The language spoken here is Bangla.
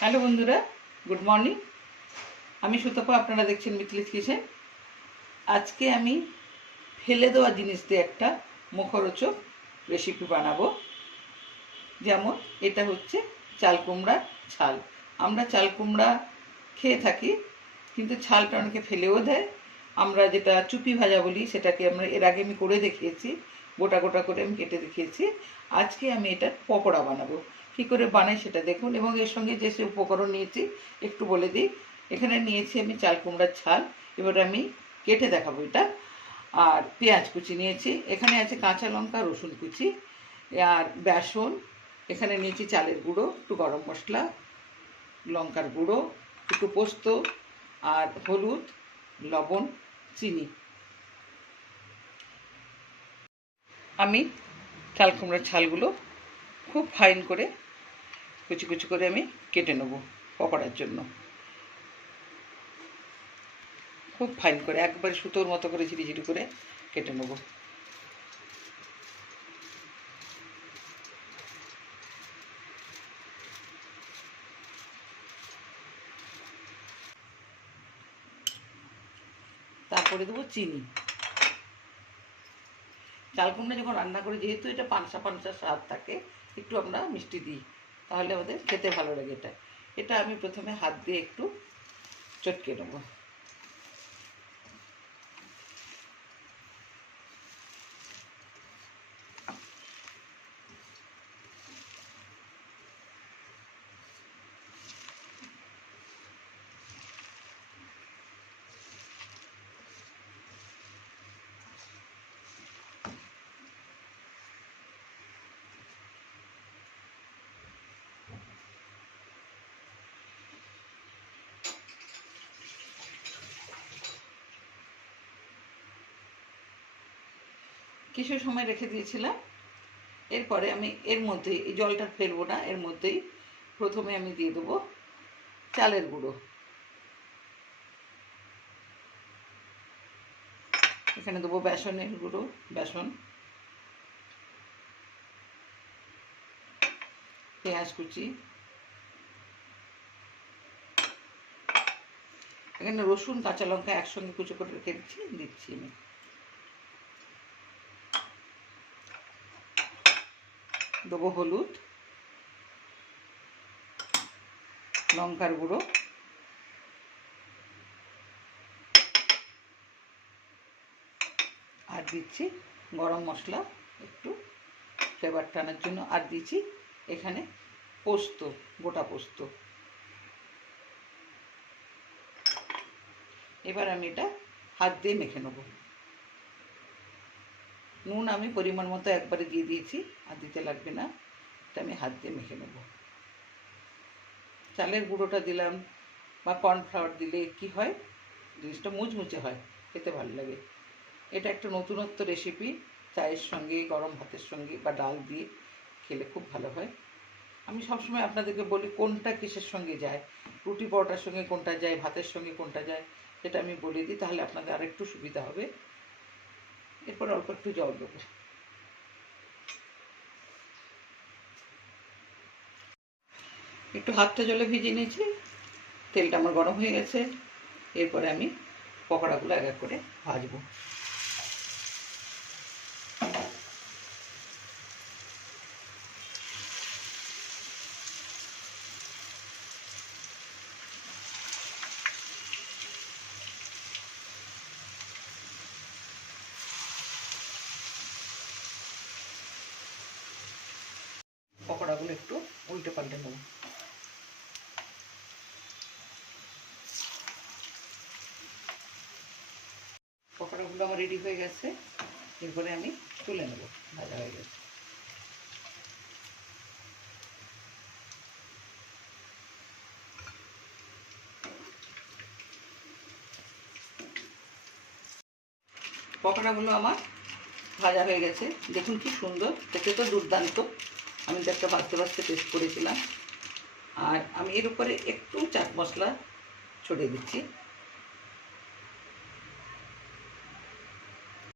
হ্যালো বন্ধুরা, গুড মর্নিং। আমি সুতপা, আপনারা দেখছেন মিথিলিস কিচেন আজকে আমি ফেলে দেওয়া জিনিস দিয়ে একটা মুখরোচক রেসিপি বানাবো। যেমন এটা হচ্ছে চাল কুমড়ার ছাল। আমরা চাল কুমড়া খেয়ে থাকি, কিন্তু ছালটা অনেকে ফেলেও দেয়। আমরা যেটা চুপি ভাজা বলি, সেটাকে আমরা এর আগে আমি করে দেখিয়েছি। গোটা গোটা করে আমি কেটে দেখিয়েছি। আজকে আমি এটা পকোড়া বানাবো। কী করে বানাই সেটা দেখুন এবং এর সঙ্গে যে সে উপকরণ নিয়েছি, একটু বলে দিই। এখানে নিয়েছি আমি চাল কুমড়ার ছাল, এবার আমি কেটে দেখাবো এটা। আর পেঁয়াজ কুচি নিয়েছি, এখানে আছে কাঁচা লঙ্কা, রসুন কুচি, আর বেসন, এখানে নিয়েছি চালের গুঁড়ো, একটু গরম মশলা, লঙ্কার গুঁড়ো, একটু পোস্ত, আর হলুদ, লবণ, চিনি। আমি চাল কুমড়ার ছালগুলো খুব ফাইন করে কুচি কুচি করে আমি কেটে নেব পকোড়ার জন্য। খুব ফাইন করে, একবারে সুতোর মতো করে ঝিরিঝিরি করে কেটে নেব। তারপরে দেবো চিনি। চাল কুমড়া যখন রান্না করি, যেহেতু এটা পানসা পানসা স্বাদ থাকে, একটু আমরা মিষ্টি দিই, তাহলে আমাদের খেতে ভালো লাগে এটা। এটা আমি প্রথমে হাত দিয়ে একটু চটকে নেব। কিছু সময় রেখে দিয়েছিলাম। এরপরে আমি এর মধ্যেই এই জলটা ফেলব না, এর মধ্যেই প্রথমে আমি দিয়ে দেবো চালের গুঁড়ো। এখানে দেবো বেসনের গুঁড়ো, বেসন। পেঁয়াজ কুচি। এখানে রসুন, কাঁচা লঙ্কা একসঙ্গে কুচো করে রেখে দিচ্ছি দিচ্ছি আমি। দেবো হলুদ, লঙ্কার গুঁড়ো, আর দিচ্ছি গরম মশলা একটু ফ্লেভার টানার জন্য, আর দিচ্ছি এখানে পোস্ত, গোটা পোস্ত। এবার আমি এটা হাত দিয়ে মেখে নেব। নুন আমি পরিমাণ মতো একবারে দিয়ে দিয়েছি, আর দিতে লাগবে না। এটা আমি হাত দিয়ে মেখে নেব। চালের গুঁড়োটা দিলাম, বা কর্নফ্লাওয়ার দিলে কি হয়? জিনিসটা মুচমুচে হয়, খেতে ভালো লাগে। এটা একটা নতুনত্ব রেসিপি চায়ের সঙ্গে, গরম ভাতের সঙ্গে, বা ডাল দিয়ে খেলে খুব ভালো হয়। আমি সবসময় আপনাদেরকে বলি, কোনটা কিসের সঙ্গে যায়? রুটি পরোটার সঙ্গে কোনটা যায়? ভাতের সঙ্গে কোনটা যায়? সেটা আমি বলে দিই, তাহলে আপনাদের আরেকটু সুবিধা হবে। এরপর অল্প একটু জল দেবো। একটু হাতটা জলে ভিজিয়ে নিয়েছি, তেলটা আমার গরম হয়ে গেছে, এরপরে আমি পকোড়াগুলো এক এক করে ভাজবো। পকোড়াগুলো একটু উল্টে পাল্টে নেব। পকোড়াগুলো আমার রেডি হয়ে গেছে। এরপরে আমি তুলে নেব। ভাজা হয়ে গেছে। পকোড়াগুলো আমার ভাজা হয়ে গেছে। দেখুন কি সুন্দর। দেখতে তো দুর্দান্ত। আমি তো একটা বাচ্চা বাচ্চা টেস্ট করেছিলাম। আর আমি এর উপরে একটু চাট মশলা ছড়িয়ে দিচ্ছি।